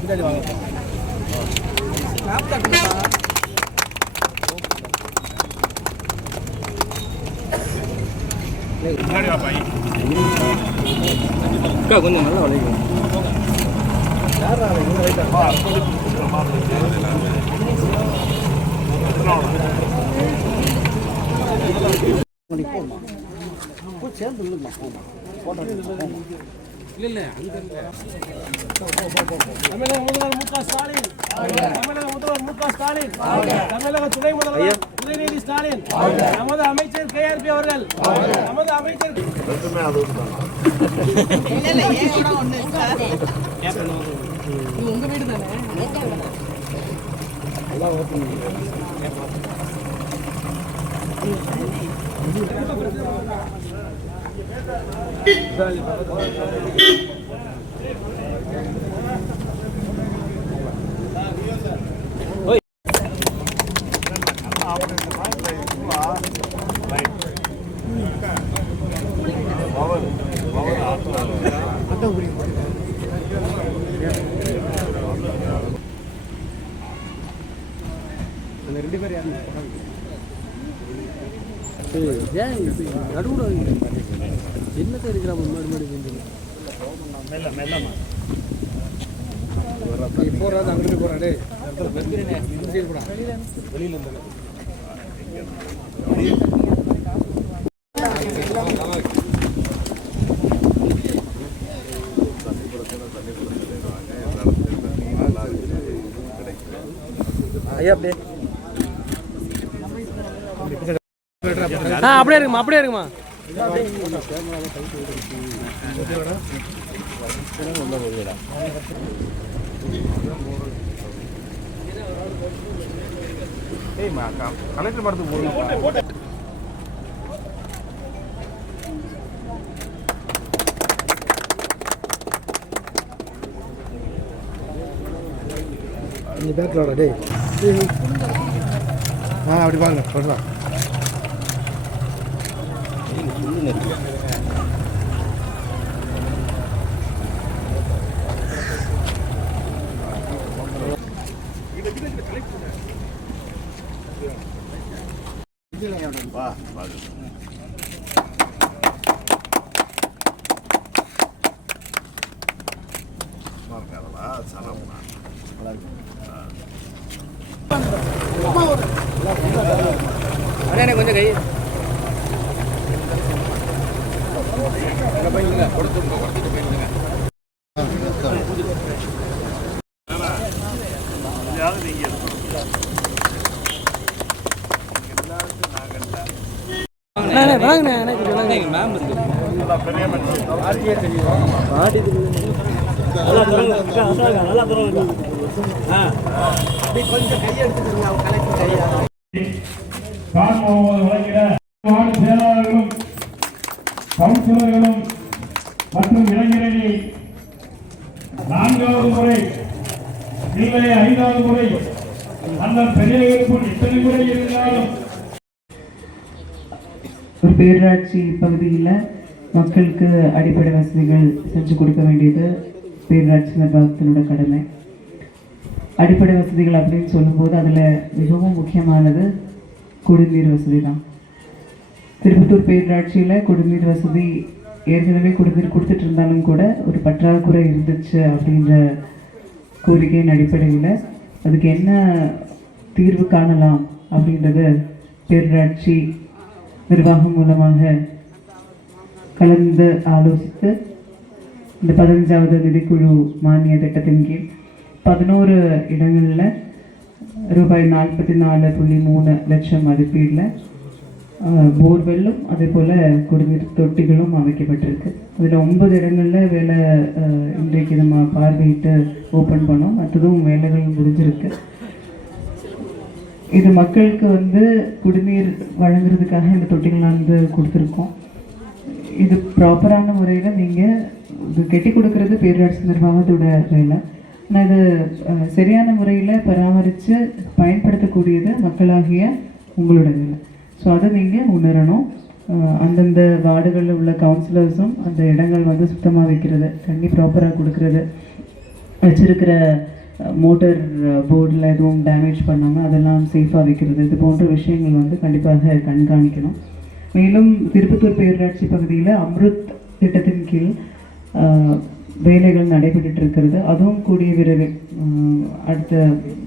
பின்னாடி வாங்க கொஞ்சம் நல்லா வளைக்கும் சேர்ந்து இல்லை தமிழக முதல்வர் மு க ஸ்டாலின், தமிழக முதல்வர் மு க ஸ்டாலின், தமிழக துணை முதல்வர் உதயநிதி ஸ்டாலின், நமது அமைச்சர் KRP அவர்கள், நமது அமைச்சர் உங்க வீடு தானே ரெண்டு பேர் யாரும் நடுவுட என்னத்தை இருக்கிற முன்னாடி போறாது அங்கிட்டு போறாடே வெளியில ஐயா அப்படியே அப்படியே இருக்குமா அப்படியே இருக்குமா கலெக்டர் மரத்துக்கு இந்த பேக்கில் டே அப்படி பாருங்க சொல்லலாம் கொஞ்சம் கை கொஞ்சம் கையெடுத்துக்கிறீங்க அவங்க கலெக்டர் கையா வார்டு செயலாளர்களும் கவுன்சிலர்களும் மற்றும் இளைஞரணி 4வது முறை இல்லை 5வது முறை அந்த பெரியவர்களுக்கு இத்தனை முறை இருந்தாலும் ஒரு பேரூராட்சி பகுதியில் மக்களுக்கு அடிப்படை வசதிகள் செஞ்சு கொடுக்க வேண்டியது பேரூராட்சி நிர்வாகத்தினோட கடமை. அடிப்படை வசதிகள் அப்படின்னு சொல்லும்போது அதில் மிகவும் முக்கியமானது குடிநீர் வசதி தான். திருப்பத்தூர் பேரூராட்சியில் குடிநீர் வசதி ஏற்கனவே குடிநீர் கொடுத்துட்டு இருந்தாலும் கூட ஒரு பற்றாக்குறை இருந்துச்சு அப்படின்ற கோரிக்கையின் அடிப்படையில் அதுக்கு என்ன தீர்வு காணலாம் அப்படின்றது பேரூராட்சி நிர்வாகம் மூலமாக கலந்து ஆலோசித்து இந்த 15வது நிதிக்குழு மானிய திட்டத்தின் கீழ் 11 இடங்களில் ரூபாய் 44.3 லட்சம் மதிப்பீடில் போர்வெல்லும் அதே போல் குடிநீர் தொட்டிகளும் அமைக்கப்பட்டிருக்கு. அதில் 9 இடங்களில் வேலை இன்றைக்கு நம்ம பார்வையிட்டு ஓப்பன் பண்ணோம். மற்றதும் வேலைகள் முடிஞ்சிருக்கு. இது மக்களுக்கு குடிநீர் வழங்குறதுக்காக இந்த தொட்டிகள் கொடுத்துருக்கோம். இது ப்ராப்பரான முறையில் நீங்கள் இது கெட்டி கொடுக்கறது பேரூராட்சி நிர்வாகத்தோட வேலை. ஆனால் இது சரியான முறையில் பராமரித்து பயன்படுத்தக்கூடியது மக்களாகிய உங்களோட வேலை. ஸோ அதை நீங்கள் உணரணும். அந்தந்த வார்டுகளில் உள்ள கவுன்சிலர்ஸும் அந்த இடங்கள் சுத்தமாக வைக்கிறது, தண்ணி ப்ராப்பராக கொடுக்கறது, வச்சிருக்கிற மோட்டர் போர்டில் எதுவும் டேமேஜ் பண்ணாமல் அதெல்லாம் சேஃபாக வைக்கிறது, இது போன்ற விஷயங்கள் கண்டிப்பாக கண்காணிக்கணும். மேலும் திருப்பத்தூர் பேரூராட்சி பகுதியில் அம்ருத் திட்டத்தின் கீழ் வேலைகள் நடைபெற்று இருக்கிறது. அதுவும் கூடிய விரைவில் அடுத்த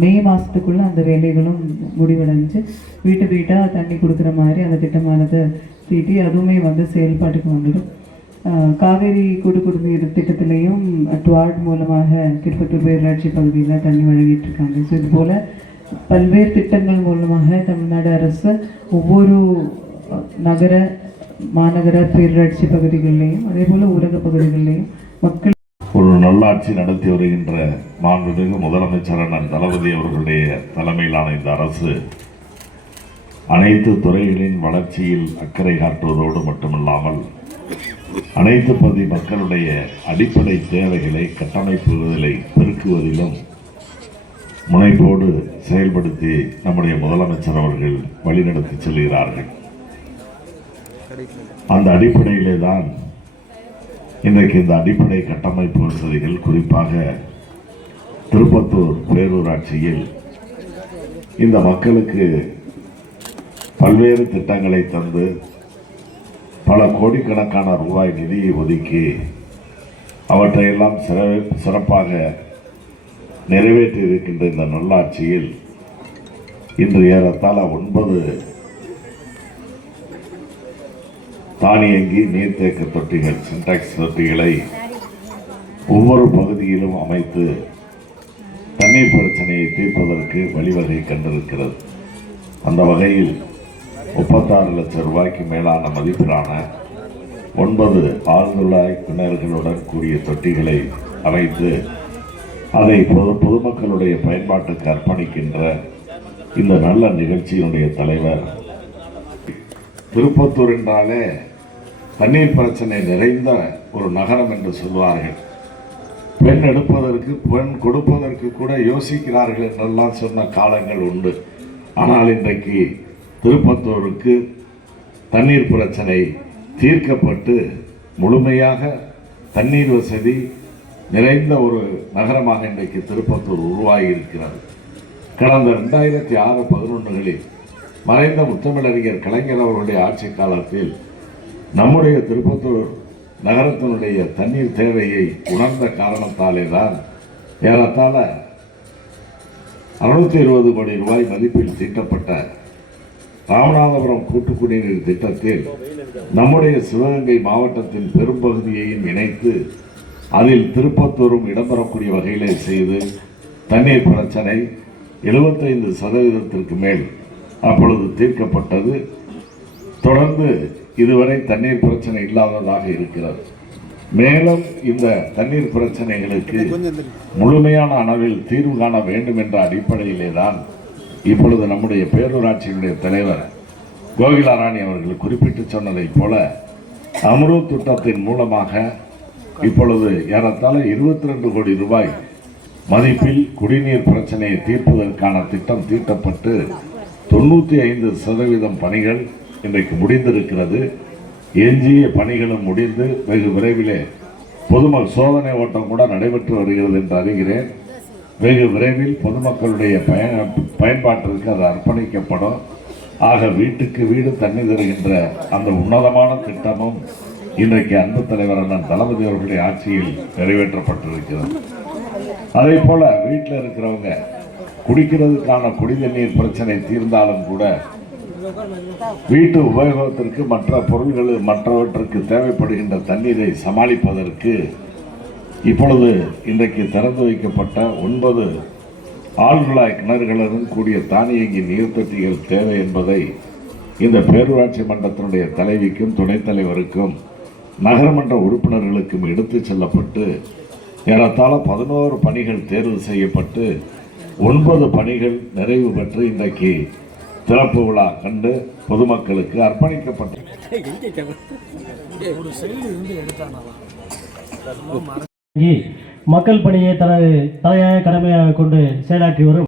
மே மாதத்துக்குள்ளே அந்த வேலைகளும் முடிவடைஞ்சு வீட்டாக தண்ணி கொடுக்குற மாதிரி அந்த திட்டமானது தீட்டி அதுவுமே செயல்பாட்டுக்கு வந்துடும். காவேரி குடிநீர் திட்டத்திலையும் டுவார்ட் மூலமாக திருப்பத்தூர் பேரூராட்சி பகுதியில் தண்ணி வழங்கிட்டு இருக்காங்க. ஸோ இது போல் பல்வேறு திட்டங்கள் மூலமாக தமிழ்நாடு அரசு ஒவ்வொரு நகர மாநகர பேரூராட்சி பகுதிகளிலையும் அதே போல் ஊரக பகுதிகளிலையும் மக்கள் ஒரு நல்லாட்சி நடத்தி வருகின்ற மாண்புமிகு முதலமைச்சர் அண்ணன் தளபதி அவர்களுடைய தலைமையிலான இந்த அரசு அனைத்து துறைகளின் வளர்ச்சியில் அக்கறை காட்டுவதோடு மட்டுமல்லாமல் அனைத்து பகுதி மக்களுடைய அடிப்படை தேவைகளை கட்டமைப்புவதிலை பெருக்குவதிலும் முனைப்போடு செயல்படுத்தி நம்முடைய முதலமைச்சர் அவர்கள் வழிநடத்தி செல்கிறார்கள். அந்த அடிப்படையிலே தான் இன்றைக்கு இந்த அடிப்படை கட்டமைப்பு வசதிகள் குறிப்பாக திருப்பத்தூர் பேரூராட்சியில் இந்த மக்களுக்கு பல்வேறு திட்டங்களை தந்து பல கோடிக்கணக்கான ரூபாய் நிதியை ஒதுக்கி அவற்றையெல்லாம் சிறப்பாக நிறைவேற்றி இருக்கின்ற இந்த நல்லாட்சியில் இன்று ஏறத்தாழ 9 தானியங்கி நீர்த்தேக்க தொட்டிகள் சின்டாக்ஸ் தொட்டிகளை ஒவ்வொரு பகுதியிலும் அமைத்து தண்ணீர் பிரச்சனையை தீர்ப்பதற்கு வழிவகை கண்டிருக்கிறது. அந்த வகையில் 36 லட்சம் ரூபாய்க்கு மேலான மதிப்பிலான 9 ஆழ்துளாய் கிணறுகளுடன் கூடிய தொட்டிகளை அமைத்து அதை பொதுமக்களுடைய பயன்பாட்டுக்கு அர்ப்பணிக்கின்ற இந்த நல்ல நிகழ்ச்சியினுடைய தலைவர், திருப்பத்தூர் என்றாலே தண்ணீர் பிரச்சனை நிறைந்த ஒரு நகரம் என்று சொல்வார்கள். பெண் எடுப்பதற்கு பெண் கொடுப்பதற்கு கூட யோசிக்கிறார்கள் என்றெல்லாம் சொன்ன காலங்கள் உண்டு. ஆனால் இன்றைக்கு திருப்பத்தூருக்கு தண்ணீர் பிரச்சனை தீர்க்கப்பட்டு முழுமையாக தண்ணீர் வசதி நிறைந்த ஒரு நகரமாக இன்றைக்கு திருப்பத்தூர் உருவாகி இருக்கிறது. கடந்த 2006-11களில் மறைந்த முத்தமிழறிஞர் கலைஞர் அவர்களுடைய ஆட்சி காலத்தில் நம்முடைய திருப்பத்தூர் நகரத்தினுடைய தண்ணீர் தேவையை உணர்ந்த காரணத்தாலே தான் ஏறத்தாழ 620 கோடி ரூபாய் மதிப்பில் தீட்டப்பட்ட ராமநாதபுரம் கூட்டு குடிநீர் திட்டத்தில் நம்முடைய சிவகங்கை மாவட்டத்தின் பெரும்பகுதியையும் இணைத்து அதில் திருப்பத்தூரும் இடம்பெறக்கூடிய வகையிலே செய்து தண்ணீர் பிரச்சனை 75% மேல் அப்பொழுது தீர்க்கப்பட்டது. தொடர்ந்து இதுவரை தண்ணீர் பிரச்சனை இல்லாததாக இருக்கிறது. மேலும் இந்த தண்ணீர் பிரச்சனைகளுக்கு முழுமையான அளவில் தீர்வு காண வேண்டும் என்ற அடிப்படையிலே தான் இப்பொழுது நம்முடைய பேரூராட்சியினுடைய தலைவர் கோகிலாராணி அவர்கள் குறிப்பிட்டு சொன்னதைப் போல அம்ருத் திட்டத்தின் மூலமாக இப்பொழுது ஏறத்தாழ 22 கோடி ரூபாய் மதிப்பில் குடிநீர் பிரச்சனையை தீர்ப்பதற்கான திட்டம் தீட்டப்பட்டு 95% பணிகள் இன்றைக்கு முடிந்திருக்கிறது. எஞ்சிய பணிகளும் முடிந்து வெகு விரைவிலே பொதுமக்கள் சோதனை ஓட்டம் கூட நடைபெற்று வருகிறது என்று அறிகிறேன். வெகு விரைவில் பொதுமக்களுடைய பயன்பாட்டிற்கு அது அர்ப்பணிக்கப்படும். ஆக வீட்டுக்கு வீடு தண்ணி தருகின்ற அந்த உன்னதமான திட்டமும் இன்றைக்கு அன்பு தலைவர் அண்ணன் தளபதி அவர்களுடைய ஆட்சியில் நிறைவேற்றப்பட்டிருக்கிறது. அதே போல வீட்டில் இருக்கிறவங்க குடிக்கிறதுக்கான குடிநீர் பிரச்சனை தீர்ந்தாலும் கூட வீட்டு உபயோகத்திற்கு மற்ற பொருள்கள் மற்றவற்றுக்கு தேவைப்படுகின்ற தண்ணீரை சமாளிப்பதற்கு இப்பொழுது இன்றைக்கு திறந்து வைக்கப்பட்ட 9 ஆழ்குழாய் கிணறுகளுடன் கூடிய தானியங்கி நீர் தொட்டிகள் தேவை என்பதை இந்த பேரூராட்சி மன்றத்தினுடைய தலைவிக்கும் துணைத் தலைவருக்கும் நகரமன்ற உறுப்பினர்களுக்கும் எடுத்து செல்லப்பட்டு ஏறத்தாழ 11 பணிகள் தேர்வு செய்யப்பட்டு 9 பணிகள் நிறைவு பெற்று இன்றைக்கு திறப்பு விழா கண்டு பொதுமக்களுக்கு அர்ப்பணிக்கப்பட்டது. மக்கள் பணியை தனது தலையாய கடமையாக கொண்டு செயலாற்றி வரும்